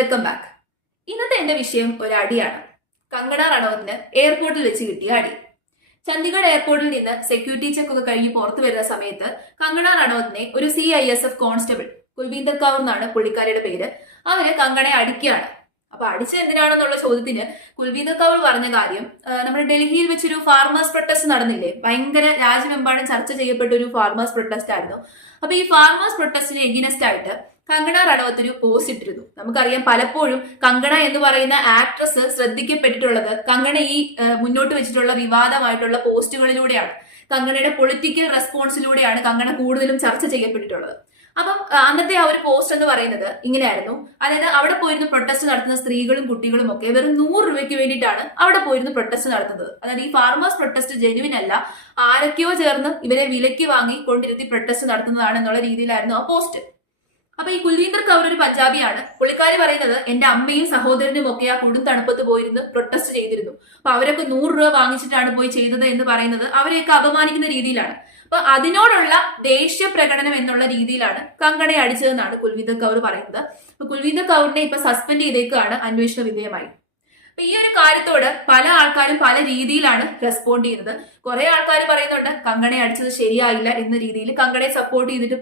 Welcome back. ഇന്നത്തെ എന്റെ വിഷയം ഒരു അടിയാണ്. കങ്കണ റണൌട്ടിന് എയർപോർട്ടിൽ വെച്ച് കിട്ടിയ അടി. ചണ്ഡീഗഡ് എയർപോർട്ടിൽ നിന്ന് സെക്യൂരിറ്റി ചെക്ക് ഒക്കെ കഴിഞ്ഞ് പുറത്തു വരുന്ന സമയത്ത് കങ്കണ റണൌട്ടിനെ ഒരു CISF കോൺസ്റ്റബിൾ, കുൽവീന്ദർ കൗർ എന്നാണ് പുള്ളിക്കാരിയുടെ പേര്, അവര് കങ്കണയെ അടിക്കുകയാണ്. അപ്പൊ അടിച്ചത് എന്തിനാണെന്നുള്ള ചോദ്യത്തിന് കുൽവീന്ദർ കൗർ പറഞ്ഞ കാര്യം, നമ്മുടെ ഡൽഹിയിൽ വെച്ചൊരു ഫാർമേഴ്സ് പ്രൊട്ടസ്റ്റ് നടന്നില്ലേ, ഭയങ്കര രാജ്യമെമ്പാടും ചർച്ച ചെയ്യപ്പെട്ട ഒരു ഫാർമേഴ്സ് പ്രൊട്ടസ്റ്റ് ആയിരുന്നു. അപ്പൊ ഈ ഫാർമേഴ്സ് പ്രൊട്ടസ്റ്റിന് എഗിനസ്റ്റ് ആയിട്ട് കങ്കണ റണൌത്ത് ഒരു പോസ്റ്റ് ഇട്ടിരുന്നു. നമുക്കറിയാം, പലപ്പോഴും കങ്കണ എന്ന് പറയുന്ന ആക്ട്രസ് ശ്രദ്ധിക്കപ്പെട്ടിട്ടുള്ളത് കങ്കണ ഈ മുന്നോട്ട് വെച്ചിട്ടുള്ള വിവാദമായിട്ടുള്ള പോസ്റ്റുകളിലൂടെയാണ്. കങ്കണയുടെ പൊളിറ്റിക്കൽ റെസ്പോൺസിലൂടെയാണ് കങ്കണ കൂടുതലും ചർച്ച ചെയ്യപ്പെട്ടിട്ടുള്ളത്. അപ്പം അന്നത്തെ ആ ഒരു പോസ്റ്റ് എന്ന് പറയുന്നത് ഇങ്ങനെയായിരുന്നു. അതായത് അവിടെ പോയിരുന്ന് പ്രൊട്ടസ്റ്റ് നടത്തുന്ന സ്ത്രീകളും കുട്ടികളും ഒക്കെ വെറും 100 രൂപയ്ക്ക് വേണ്ടിയിട്ടാണ് അവിടെ പോയിരുന്ന് പ്രൊട്ടസ്റ്റ് നടത്തുന്നത്. അതായത് ഈ ഫാർമേഴ്സ് പ്രൊട്ടസ്റ്റ് ജെനുവിൻ അല്ല, ആരൊക്കെയോ ചേർന്ന് ഇവരെ വിലയ്ക്ക് വാങ്ങി കൊണ്ടിരുത്തി പ്രൊട്ടസ്റ്റ് നടത്തുന്നതാണ് എന്നുള്ള രീതിയിലായിരുന്നു ആ പോസ്റ്റ്. അപ്പൊ ഈ കുൽവീന്ദർ കൗർ ഒരു പഞ്ചാബിയാണ്. പുള്ളിക്കാരി പറയുന്നത്, എന്റെ അമ്മയും സഹോദരനും ഒക്കെ ആ കൊടും തണുപ്പത്ത് പോയിരുന്ന് പ്രൊട്ടസ്റ്റ് ചെയ്തിരുന്നു. അപ്പൊ അവരൊക്കെ 100 രൂപ വാങ്ങിച്ചിട്ടാണ് പോയി ചെയ്തത് എന്ന് പറയുന്നത് അവരെയൊക്കെ അപമാനിക്കുന്ന രീതിയിലാണ്. അപ്പൊ അതിനോടുള്ള ദേഷ്യ പ്രകടനം എന്നുള്ള രീതിയിലാണ് കങ്കണയെ അടിച്ചതെന്നാണ് കുൽവീന്ദർ കൗർ പറയുന്നത്. അപ്പൊ കുൽവീന്ദർ കൗറിനെ ഇപ്പൊ സസ്പെൻഡ് ചെയ്തേക്കാണ് അന്വേഷണ വിധേയമായി. അപ്പൊ ഈ ഒരു കാര്യത്തോട് പല ആൾക്കാരും പല രീതിയിലാണ് റെസ്പോണ്ട് ചെയ്യുന്നത്. കുറെ ആൾക്കാർ പറയുന്നുണ്ട് കങ്കണയെ അടിച്ചത് ശരിയായില്ല എന്ന രീതിയിൽ കങ്കണയെ സപ്പോർട്ട് ചെയ്തിട്ട്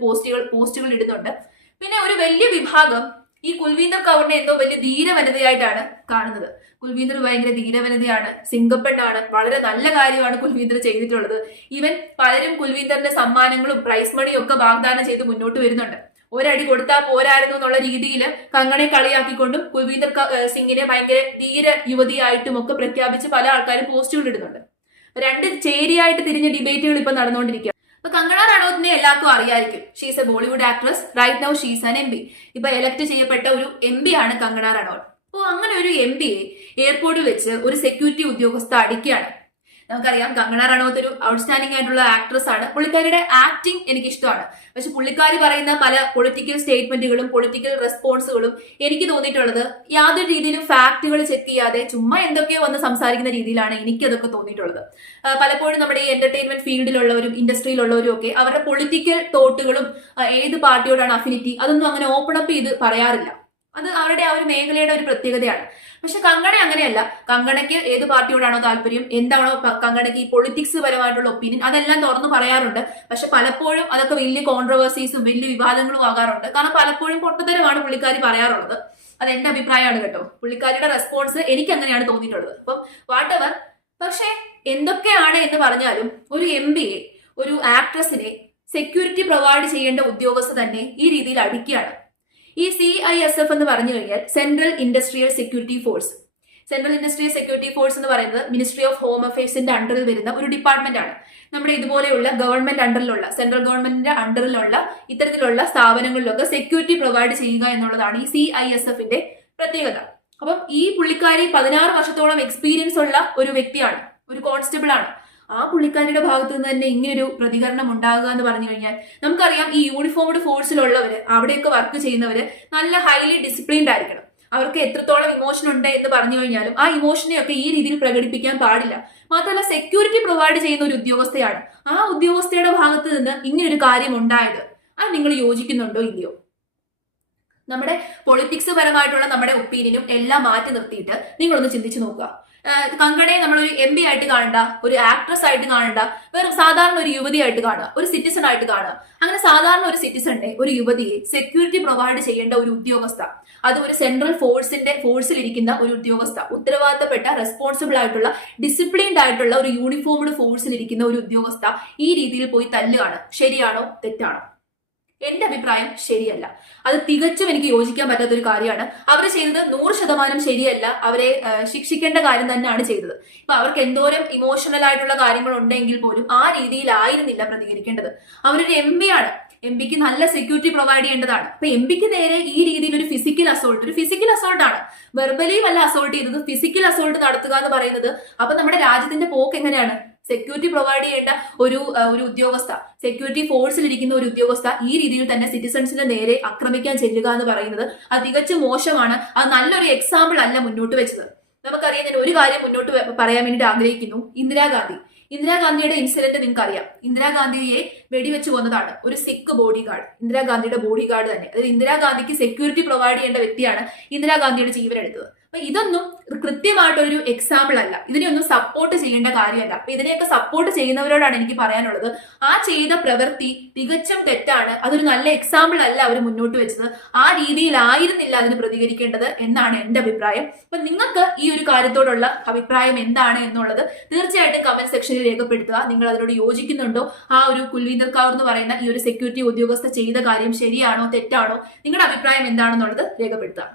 പോസ്റ്റുകൾ ഇടുന്നുണ്ട്. പിന്നെ ഒരു വലിയ വിഭാഗം ഈ കുൽവീന്ദർ കൗറിനെ എന്തോ വലിയ ധീരവനിതയായിട്ടാണ് കാണുന്നത്. കുൽവീന്ദർ ഭയങ്കര ധീരവനിതയാണ്, സിംഗപ്പെണ്ണാണ്, വളരെ നല്ല കാര്യമാണ് കുൽവീന്ദർ ചെയ്തിട്ടുള്ളത്. ഈവൻ പലരും കുൽവീന്ദറിന്റെ സമ്മാനങ്ങളും പ്രൈസ് മണിയും ഒക്കെ വാഗ്ദാനം ചെയ്ത് മുന്നോട്ട് വരുന്നുണ്ട്. ഒരടി കൊടുത്താൽ പോരായിരുന്നു എന്നുള്ള രീതിയിൽ കങ്കണയെ കളിയാക്കിക്കൊണ്ടും കുൽവീന്ദർ സിംഗിനെ ഭയങ്കര ധീര യുവതിയായിട്ടും ഒക്കെ പ്രഖ്യാപിച്ച് പല ആൾക്കാരും പോസ്റ്റുകൾ ഇടുന്നുണ്ട്. രണ്ട് ചേരിയായിട്ട് തിരിഞ്ഞ ഡിബേറ്റുകൾ ഇപ്പൊ നടന്നുകൊണ്ടിരിക്കുക. അപ്പൊ കങ്കണ റണൌത്തിനെ എല്ലാവർക്കും അറിയായിരിക്കും. She's a Bollywood actress. Right now she's an MP. ഇപ്പൊ എലക്ട് ചെയ്യപ്പെട്ട ഒരു MP ആണ് കങ്കണ റണൌത്ത്. അപ്പോൾ അങ്ങനെ ഒരു MPയെ എയർപോർട്ടിൽ വെച്ച് ഒരു സെക്യൂരിറ്റി ഉദ്യോഗസ്ഥ അടിക്കുകയാണ്. നമുക്കറിയാം, കങ്കണ റണൌത്ത് ഒരു ഔട്ട്സ്റ്റാൻഡിംഗ് ആയിട്ടുള്ള ആക്ട്രസ് ആണ്. പുള്ളിക്കാരിയുടെ ആക്ടിങ് എനിക്ക് ഇഷ്ടമാണ്. പക്ഷെ പുള്ളിക്കാരി പറയുന്ന പല പൊളിറ്റിക്കൽ സ്റ്റേറ്റ്മെന്റുകളും പൊളിറ്റിക്കൽ റെസ്പോൺസുകളും എനിക്ക് തോന്നിയിട്ടുള്ളത് യാതൊരു രീതിയിലും ഫാക്ടുകൾ ചെക്ക് ചെയ്യാതെ ചുമ്മാ എന്തൊക്കെയോ വന്ന് സംസാരിക്കുന്ന രീതിയിലാണ് എനിക്കതൊക്കെ തോന്നിയിട്ടുള്ളത്. പലപ്പോഴും നമ്മുടെ ഈ എന്റർടൈൻമെന്റ് ഫീൽഡിലുള്ളവരും ഇൻഡസ്ട്രിയിലുള്ളവരും ഒക്കെ അവരുടെ പൊളിറ്റിക്കൽ തോട്ടുകളും ഏത് പാർട്ടിയോടാണ് അഫിനിറ്റി അതൊന്നും അങ്ങനെ ഓപ്പൺ അപ്പ് ചെയ്ത് പറയാറില്ല. അത് അവരുടെ ആ ഒരു മേഖലയുടെ ഒരു പ്രത്യേകതയാണ്. പക്ഷെ കങ്കണ അങ്ങനെയല്ല. കങ്കണയ്ക്ക് ഏത് പാർട്ടിയോടാണോ താല്പര്യം, എന്താണോ കങ്കണയ്ക്ക് ഈ പൊളിറ്റിക്സ് പരമായിട്ടുള്ള ഒപ്പീനിയൻ, അതെല്ലാം തുറന്നു പറയാറുണ്ട്. പക്ഷെ പലപ്പോഴും അതൊക്കെ വലിയ കോൺട്രവേഴ്സീസും വലിയ വിവാദങ്ങളും ആകാറുണ്ട്. കാരണം പലപ്പോഴും പൊട്ടത്തരമാണ് പുള്ളിക്കാരി പറയാറുള്ളത്. അത് എന്റെ അഭിപ്രായമാണ് കേട്ടോ. പുള്ളിക്കാരിയുടെ റെസ്പോൺസ് എനിക്ക് അങ്ങനെയാണ് തോന്നിയിട്ടുള്ളത്. അപ്പം വാട്ട് എവർ. പക്ഷെ എന്തൊക്കെയാണ് എന്ന് പറഞ്ഞാലും ഒരു MPയെ, ഒരു ആക്ട്രസിനെ സെക്യൂരിറ്റി പ്രൊവൈഡ് ചെയ്യേണ്ട ഉദ്യോഗസ്ഥ തന്നെ ഈ രീതിയിൽ അടിക്കുകയാണ്. ഈ CISF എന്ന് പറഞ്ഞു കഴിഞ്ഞാൽ central industrial security force. Central industrial security force എന്ന് പറയുന്നത് മിനിസ്ട്രി ഓഫ് ഹോം അഫയേഴ്സിന്റെ അണ്ടറിൽ വരുന്ന ഒരു ഡിപ്പാർട്ട്മെന്റ് ആണ്. നമ്മുടെ ഇതുപോലെയുള്ള ഗവൺമെന്റ് അണ്ടറിലുള്ള, സെൻട്രൽ ഗവൺമെന്റിന്റെ അണ്ടറിലുള്ള ഇത്തരത്തിലുള്ള സ്ഥാപനങ്ങളിലൊക്കെ സെക്യൂരിറ്റി പ്രൊവൈഡ് ചെയ്യുക എന്നുള്ളതാണ് ഈ CISFന്റെ പ്രത്യേകത. അപ്പം ഈ പുള്ളിക്കാരി 16 വർഷത്തോളം എക്സ്പീരിയൻസ് ഉള്ള ഒരു വ്യക്തിയാണ്, ഒരു കോൺസ്റ്റബിൾ ആണ്. ആ പുള്ളിക്കാരിയുടെ ഭാഗത്തു നിന്ന് തന്നെ ഇങ്ങനൊരു പ്രതികരണം ഉണ്ടാകുക എന്ന് പറഞ്ഞു കഴിഞ്ഞാൽ, നമുക്കറിയാം ഈ യൂണിഫോംഡ് ഫോഴ്സിലുള്ളവര്, അവിടെയൊക്കെ വർക്ക് ചെയ്യുന്നവര് നല്ല ഹൈലി ഡിസിപ്ലിൻഡ് ആയിരിക്കണം. അവർക്ക് എത്രത്തോളം ഇമോഷൻ ഉണ്ട് എന്ന് പറഞ്ഞു കഴിഞ്ഞാലും ആ ഇമോഷനെയൊക്കെ ഈ രീതിയിൽ പ്രകടിപ്പിക്കാൻ പാടില്ല. മാത്രമല്ല, സെക്യൂരിറ്റി പ്രൊവൈഡ് ചെയ്യുന്ന ഒരു ഉദ്യോഗസ്ഥയാണ്. ആ ഉദ്യോഗസ്ഥയുടെ ഭാഗത്ത് നിന്ന് ഇങ്ങനൊരു കാര്യം ഉണ്ടായത് അത് നിങ്ങൾ യോജിക്കുന്നുണ്ടോ ഇല്ലയോ? നമ്മുടെ പൊളിറ്റിക്സ് പരമായിട്ടുള്ള നമ്മുടെ ഒപ്പീനിയനും എല്ലാം മാറ്റി നിർത്തിയിട്ട് നിങ്ങളൊന്ന് ചിന്തിച്ചു നോക്കുക. കങ്കണയെ നമ്മളൊരു MP ആയിട്ട് കാണണ്ട, ഒരു ആക്ട്രസ് ആയിട്ട് കാണണ്ട, വെറും സാധാരണ ഒരു യുവതിയായിട്ട് കാണുക, ഒരു സിറ്റിസൺ ആയിട്ട് കാണുക. അങ്ങനെ സാധാരണ ഒരു സിറ്റിസന്റെ, ഒരു യുവതിയെ സെക്യൂരിറ്റി പ്രൊവൈഡ് ചെയ്യേണ്ട ഒരു ഉദ്യോഗസ്ഥ, അത് ഒരു സെൻട്രൽ ഫോഴ്സിലിരിക്കുന്ന ഒരു ഉദ്യോഗസ്ഥ, ഉത്തരവാദിത്തപ്പെട്ട റെസ്പോൺസിബിൾ ആയിട്ടുള്ള ഡിസിപ്ലിൻഡ് ആയിട്ടുള്ള ഒരു യൂണിഫോംഡ് ഫോഴ്സിലിരിക്കുന്ന ഒരു ഉദ്യോഗസ്ഥ ഈ രീതിയിൽ പോയി തല്ലുകയാണ്. ശരിയാണോ തെറ്റാണോ? എന്റെ അഭിപ്രായം ശരിയല്ല. അത് തികച്ചും എനിക്ക് യോജിക്കാൻ പറ്റാത്ത ഒരു കാര്യമാണ്. അവർ ചെയ്തത് 100% ശരിയല്ല. അവരെ ശിക്ഷിക്കേണ്ട കാര്യം തന്നെയാണ് ചെയ്തത്. ഇപ്പൊ അവർക്ക് എന്തോരം ഇമോഷണൽ ആയിട്ടുള്ള കാര്യങ്ങൾ ഉണ്ടെങ്കിൽ പോലും ആ രീതിയിലായിരുന്നില്ല പ്രതികരിക്കേണ്ടത്. അവരൊരു MP ആണ്. MPക്ക് നല്ല സെക്യൂരിറ്റി പ്രൊവൈഡ് ചെയ്യേണ്ടതാണ്. അപ്പൊ MPക്ക് നേരെ ഈ രീതിയിൽ ഒരു ഫിസിക്കൽ അസോൾട്ട് ആണ്. വെർബലിയും അല്ല അസോൾട്ട് ചെയ്തത്, ഫിസിക്കൽ അസോൾട്ട് നടത്തുക എന്ന് പറയുന്നത്. അപ്പൊ നമ്മുടെ രാജ്യത്തിന്റെ പോക്ക് എങ്ങനെയാണ്? സെക്യൂരിറ്റി പ്രൊവൈഡ് ചെയ്യേണ്ട ഒരു ഉദ്യോഗസ്ഥ, സെക്യൂരിറ്റി ഫോഴ്സിലിരിക്കുന്ന ഒരു ഉദ്യോഗസ്ഥ ഈ രീതിയിൽ തന്നെ സിറ്റിസൺസിന്റെ നേരെ ആക്രമിക്കാൻ ചെല്ലുക എന്ന് പറയുന്നത് അത് തികച്ചും മോശമാണ്. അത് നല്ലൊരു എക്സാമ്പിൾ അല്ല മുന്നോട്ട് വെച്ചത്. നമുക്കറിയാം, ഞാൻ ഒരു കാര്യം മുന്നോട്ട് പറയാൻ വേണ്ടിയിട്ട് ആഗ്രഹിക്കുന്നു. ഇന്ദിരാഗാന്ധിയുടെ ഇൻസിഡന്റ് നിങ്ങൾക്ക് അറിയാം. ഇന്ദിരാഗാന്ധിയെ വെടിവെച്ച് കൊന്നതാണ് ഒരു സിഖ് ബോഡി ഗാർഡ്, ഇന്ദിരാഗാന്ധിയുടെ ബോഡി ഗാർഡ് തന്നെ. അതായത് ഇന്ദിരാഗാന്ധിക്ക് സെക്യൂരിറ്റി പ്രൊവൈഡ് ചെയ്യേണ്ട വ്യക്തിയാണ് ഇന്ദിരാഗാന്ധിയുടെ ജീവൻ എടുത്തത്. അപ്പൊ ഇതൊന്നും കൃത്യമായിട്ടൊരു എക്സാമ്പിൾ അല്ല, ഇതിനെയൊന്നും സപ്പോർട്ട് ചെയ്യേണ്ട കാര്യമല്ല. അപ്പൊ ഇതിനെയൊക്കെ സപ്പോർട്ട് ചെയ്യുന്നവരോടാണ് എനിക്ക് പറയാനുള്ളത്, ആ ചെയ്ത പ്രവൃത്തി തികച്ചും തെറ്റാണ്, അതൊരു നല്ല എക്സാമ്പിൾ അല്ല അവർ മുന്നോട്ട് വെച്ചത്, ആ രീതിയിലായിരുന്നില്ല അതിന് പ്രതികരിക്കേണ്ടത് എന്നാണ് എന്റെ അഭിപ്രായം. അപ്പൊ നിങ്ങൾക്ക് ഈ ഒരു കാര്യത്തോടുള്ള അഭിപ്രായം എന്താണ് എന്നുള്ളത് തീർച്ചയായിട്ടും കമന്റ് സെക്ഷനിൽ രേഖപ്പെടുത്തുക. നിങ്ങൾ അതിനോട് യോജിക്കുന്നുണ്ടോ? ആ ഒരു കുൽവീന്ദർ കൗർ എന്ന് പറയുന്ന ഈ ഒരു സെക്യൂരിറ്റി ഉദ്യോഗസ്ഥ ചെയ്ത കാര്യം ശരിയാണോ തെറ്റാണോ? നിങ്ങളുടെ അഭിപ്രായം എന്താണെന്നുള്ളത് രേഖപ്പെടുത്തുക.